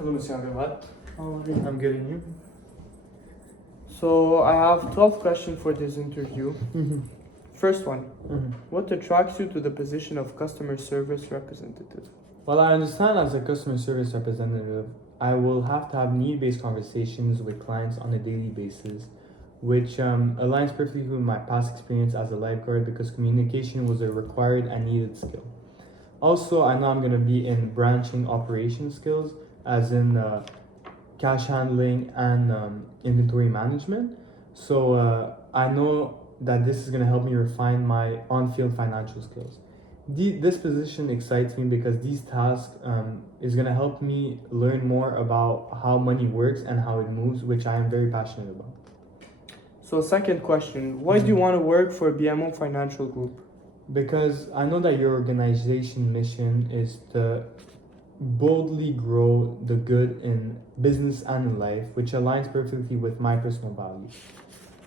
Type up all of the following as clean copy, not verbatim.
Hello, Monsieur Abi-Mrad. Oh, I'm getting you. so I have 12 questions for this interview. Mm-hmm. First one, Mm-hmm. what attracts you to the position of customer service representative? Well, I understand as a customer service representative, I will have to have need-based conversations with clients on a daily basis, which aligns perfectly with my past experience as a lifeguard because communication was a required and needed skill. Also, I know I'm going to be in branching operation skills, as in cash handling and inventory management. So I know that this is going to help me refine my on-field financial skills. This position excites me because these tasks is going to help me learn more about how money works and how it moves, which I am very passionate about. So second question, why do you want to work for BMO Financial Group? Because I know that your organization mission is to boldly grow the good in business and in life, which aligns perfectly with my personal values.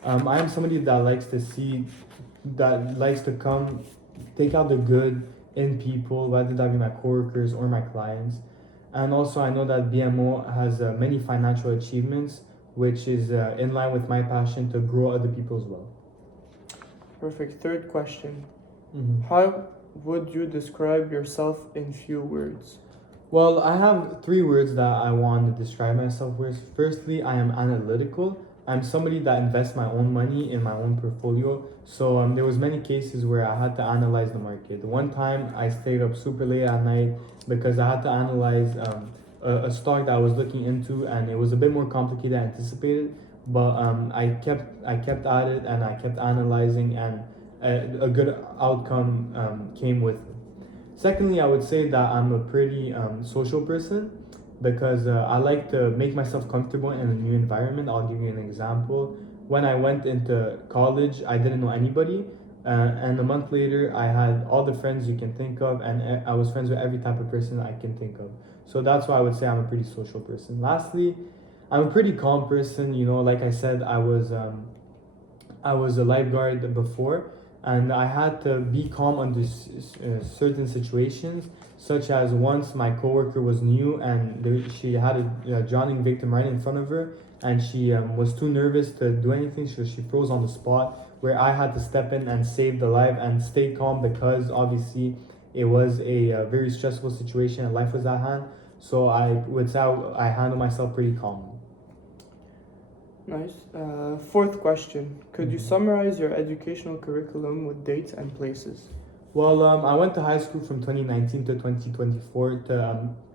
I am somebody that likes to come, take out the good in people, whether that be my coworkers or my clients. And also, I know that BMO has many financial achievements, which is in line with my passion to grow other people as well. Perfect. Third question, Mm-hmm. how would you describe yourself in few words? Well, I have three words that I want to describe myself with. Firstly, I am analytical. I'm somebody that invests my own money in my own portfolio. So there was many cases where I had to analyze the market. One time I stayed up super late at night because I had to analyze a stock that I was looking into, and it was a bit more complicated than anticipated. But I kept at it and I kept analyzing, and a good outcome came with it. Secondly, I would say that I'm a pretty social person because I like to make myself comfortable in a new environment. I'll give you an example. When I went into college, I didn't know anybody, and a month later, I had all the friends you can think of, and I was friends with every type of person I can think of. So that's why I would say I'm a pretty social person. Lastly, I'm a pretty calm person. You know, like I said, I was a lifeguard before, and I had to be calm under certain situations, such as once my coworker was new and she had a drowning victim right in front of her, and she was too nervous to do anything, so she froze on the spot. Where I had to step in and save the life and stay calm because obviously it was a very stressful situation and life was at hand. So I would say I handle myself pretty calmly. Nice. Fourth question, could you Mhm. summarize your educational curriculum with dates and places? Well, I went to high school from 2019 to 2024 to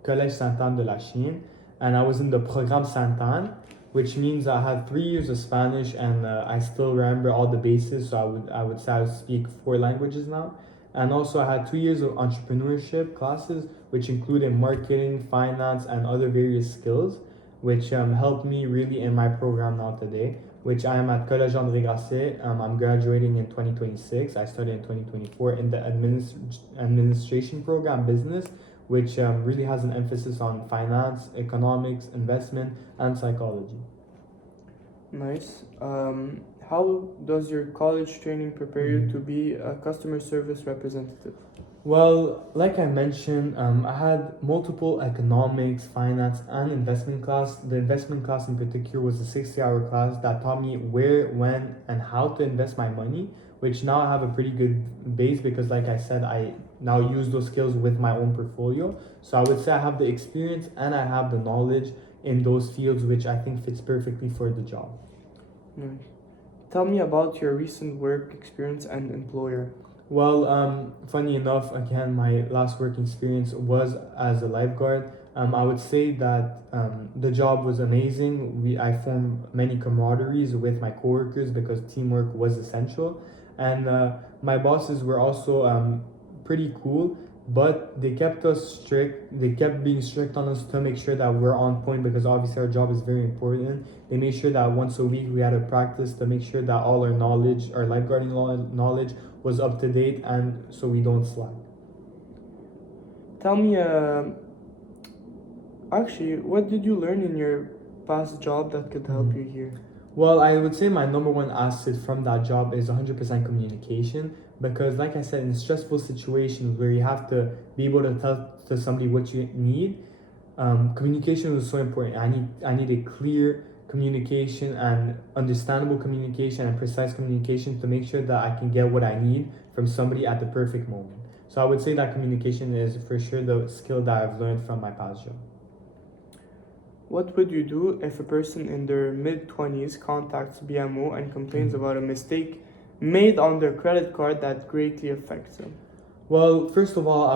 Collège Sainte-Anne de la Chienne, and I was in the Programme Sainte-Anne, which means I had 3 years of Spanish, and I still remember all the bases. So I would say I speak 4 languages now, and also I had 2 years of entrepreneurship classes, which included marketing, finance, and other various skills, which helped me really in my program now today, which I am at Collège André Grasset. I'm graduating in 2026. I started in 2024 in the administration program business, which really has an emphasis on finance, economics, investment, and psychology. Nice. How does your college training prepare you to be a customer service representative? Well, like I mentioned, I had multiple economics, finance, and investment class. The investment class in particular was a 60-hour class that taught me where, when, and how to invest my money, which now I have a pretty good base because, like I said, I now use those skills with my own portfolio. So I would say I have the experience and I have the knowledge in those fields, which I think fits perfectly for the job. Nice. Tell me about your recent work experience and employer. Well, funny enough, again, my last work experience was as a lifeguard. I would say that the job was amazing. I formed many camaraderies with my coworkers because teamwork was essential, and my bosses were also pretty cool. But they kept us strict. They kept being strict on us to make sure that we're on point because obviously our job is very important. They made sure that once a week we had a practice to make sure that all our knowledge, our lifeguarding knowledge, was up to date, and so we don't slack. Tell me, actually, what did you learn in your past job that could help you here? Well, I would say my number one asset from that job is 100% communication because, like I said, in stressful situations where you have to be able to tell to somebody what you need, communication was so important. I need a clear communication and understandable communication and precise communication to make sure that I can get what I need from somebody at the perfect moment. So I would say that communication is for sure the skill that I've learned from my past job. What would you do if a person in their mid-20s contacts BMO and complains about a mistake made on their credit card that greatly affects them? Well, first of all,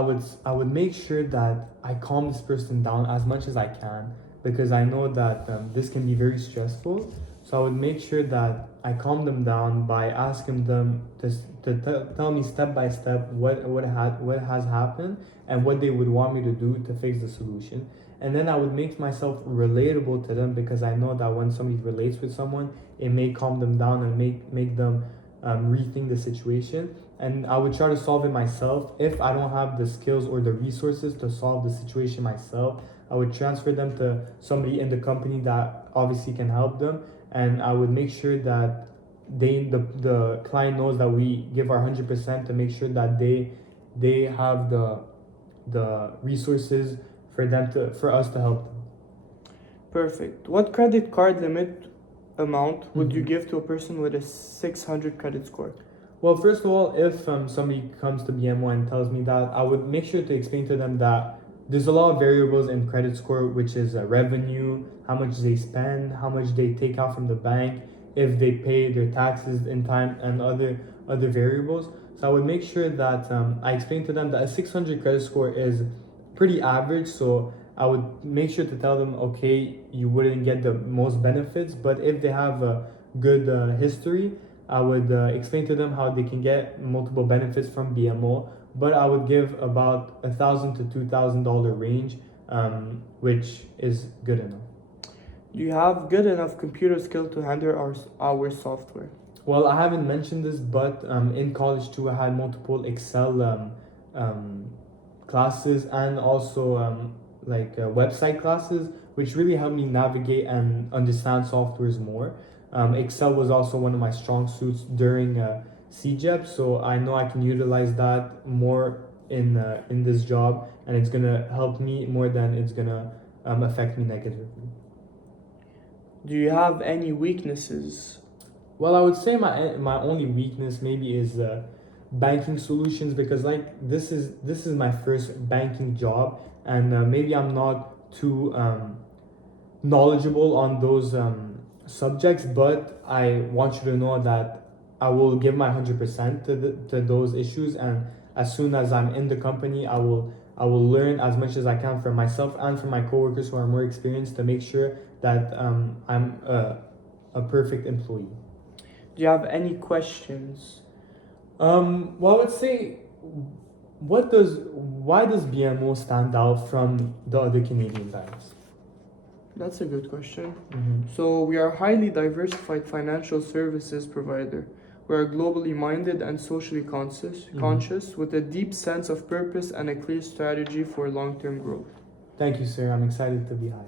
I would make sure that I calm this person down as much as I can because I know that this can be very stressful. So I would make sure that I calm them down by asking them to tell me step by step what has happened and what they would want me to do to fix the solution. And then I would make myself relatable to them because I know that when somebody relates with someone, it may calm them down and make them rethink the situation. And I would try to solve it myself. If I don't have the skills or the resources to solve the situation myself, I would transfer them to somebody in the company that obviously can help them. And I would make sure that the client knows that we give our 100% to make sure that they have the resources for us to help them. Perfect. What credit card limit amount would you give to a person with a 600 credit score? Well, first of all, if somebody comes to BMO and tells me that, I would make sure to explain to them that there's a lot of variables in credit score, which is revenue, how much they spend, how much they take out from the bank, if they pay their taxes in time, and other variables. So I would make sure that I explain to them that a 600 credit score is pretty average. So I would make sure to tell them, okay, you wouldn't get the most benefits, but if they have a good history, I would explain to them how they can get multiple benefits from BMO, but I would give about $1,000 to $2,000 range, which is good enough. Do you have good enough computer skill to handle our software? Well, I haven't mentioned this, but in college too, I had multiple Excel classes and also website classes, which really helped me navigate and understand softwares more. Excel was also one of my strong suits during CJEP, so I know I can utilize that more in this job, and it's gonna help me more than it's gonna affect me negatively. Do you have any weaknesses? Well, I would say my only weakness maybe is banking solutions because this is my first banking job, and maybe I'm not too knowledgeable on those subjects, but I want you to know that I will give my 100% to those issues, and as soon as I'm in the company, I will learn as much as I can from myself and from my coworkers who are more experienced to make sure that I'm a perfect employee. Do you have any questions? Well, I would say, why does BMO stand out from the other Canadian banks? That's a good question. Mm-hmm. So we are a highly diversified financial services provider. We are globally minded and socially conscious with a deep sense of purpose and a clear strategy for long-term growth. Thank you, sir. I'm excited to be hired.